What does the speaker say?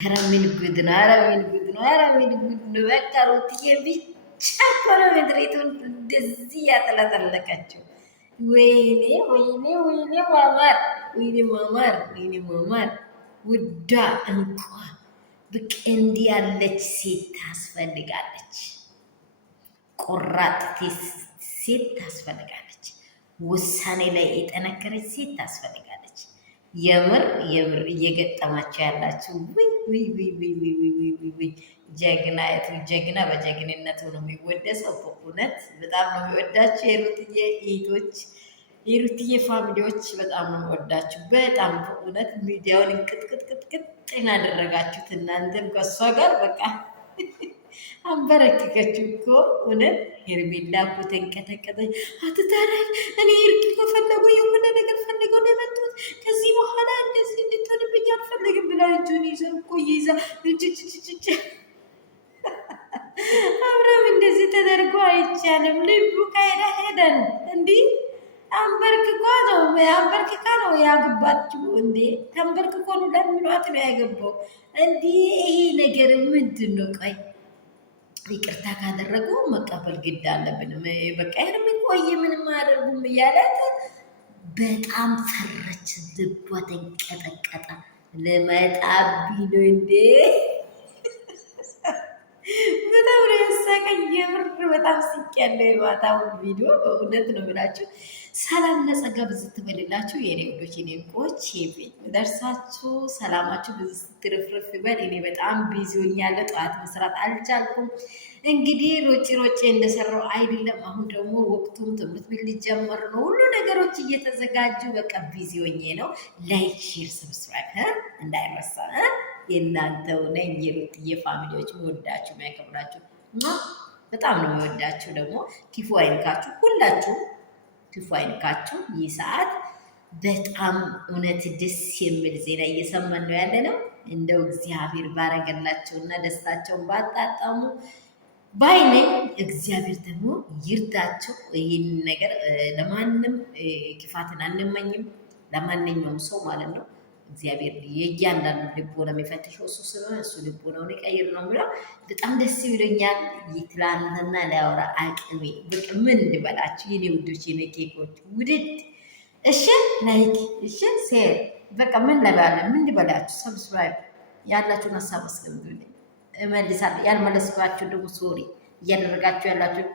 ኧረ ምን ጉድ ነው! ኧረ ምን ጉድ ነው! ኧረ ምን ጉድ ነው! በቃ ሩትዬ ብቻ እኮ ነው ምድሪቱን እንደዚህ ያጠለጠለቀችው። ወይኔ ወይኔ ወይኔ ማማር ወይኔ ማማር ወይኔ ማማር ውዳ እንኳ ብቅ እንዲህ ያለች ሴት ታስፈልጋለች። ቆራጥ ሴት ታስፈልጋለች። ውሳኔ ላይ የጠነከረች ሴት ታስፈልጋለች። የምር የምር እየገጠማቸው ያላችሁ ጀግና ጀግና በጀግንነቱ ነው የሚወደሰው። በእውነት በጣም ነው የሚወዳችሁ የሩትዬ እህቶች፣ የሩትዬ ፋሚሊዎች በጣም ነው የሚወዳችሁ። በጣም በእውነት ሚዲያውን እንቅጥቅጥቅጥቅጥ እናደረጋችሁት እናንተም ከእሷ ጋር በቃ አንበረከከችው እኮ እውነት። ሄርሜላ እኮ ተንቀጠቀጠች። አትታረቅ እኔ እርቅ ከፈለጉ የሆነ ነገር ፈልገው ነው የመጡት። ከዚህ በኋላ እንደዚህ እንድትሆንብኝ አልፈልግም ብላ እጁን ይዛ እኮ ይዛ ጭጭጭጭጭ አብረም እንደዚህ ተደርጎ አይቻልም። ልቡ ከሄደ ሄደን እንዲህ አንበርክኳ ነው አንበርክካ ነው ያገባችው። እንዴ ተንበርክኮ ነው ለምኗት ነው ያገባው። እንዲህ ይሄ ነገር ምንድን ነው? ቆይ ይቅርታ ካደረጉ መቀበል ግድ አለብን። በቃ ይህን የሚቆይ ምንም አያደርጉም እያለት በጣም ፈረች። ልቧ ተንቀጠቀጠ። ልመጣብኝ ነው እንዴ! በጣም ነው ያሳቀኝ። የምር በጣም ሲቅ ያለው የማታውን ቪዲዮ በእውነት ነው ብላችሁ። ሰላም ለጸጋ ብዝት ትበልላችሁ የኔ ወዶች፣ የኔ እንቁዎች። ቤት ደርሳችሁ ሰላማችሁ ብዝት ትርፍርፍ ይበል። እኔ በጣም ቢዚ ሆኛለሁ። ጠዋት መስራት አልቻልኩም። እንግዲህ ሮጬ እንደሰራው አይደለም። አሁን ደግሞ ወቅቱም ትምህርት ቤት ሊጀመር ነው። ሁሉ ነገሮች እየተዘጋጁ በቃ ቢዚ ሆኜ ነው። ላይክ፣ ሼር፣ ሰብስክራይብ እንዳይረሳ። የእናንተው ነኝ የሩትዬ ፋሚሊዎች፣ የሚወዳችሁ የሚያከብራችሁ በጣም ነው የሚወዳችሁ። ደግሞ ክፉ አይንካችሁ፣ ሁላችሁም ክፉ አይንካችሁ። ይህ ሰዓት በጣም እውነት ደስ የሚል ዜና እየሰማን ነው ያለ ነው። እንደው እግዚአብሔር ባረገላቸውና ደስታቸውን ባጣጣሙ ባይነኝ። እግዚአብሔር ደግሞ ይርዳቸው። ይህን ነገር ለማንም ክፋትን አንመኝም፣ ለማንኛውም ሰው ማለት ነው። እግዚአብሔር የእያንዳንዱ ልቦና የሚፈትሸው እሱ ስለሆነ እሱ ልቦናውን ይቀይር ነው የሚለው። በጣም ደስ ይለኛል። ትላንትና ላያወራ አቅሜ በቃ ምን እንድበላችሁ የኔ ውዶች፣ የኔ ኬኮች ውድድ። እሺ ላይክ፣ እሺ ሴር፣ በቃ ምን ለባለ ምን እንድበላችሁ። ሰብስክራይብ ያላችሁን ሀሳብ አስቀምጡልኝ፣ እመልሳለሁ። ያልመለስኳችሁ ደግሞ ሶሪ እያደረጋችሁ ያላችሁ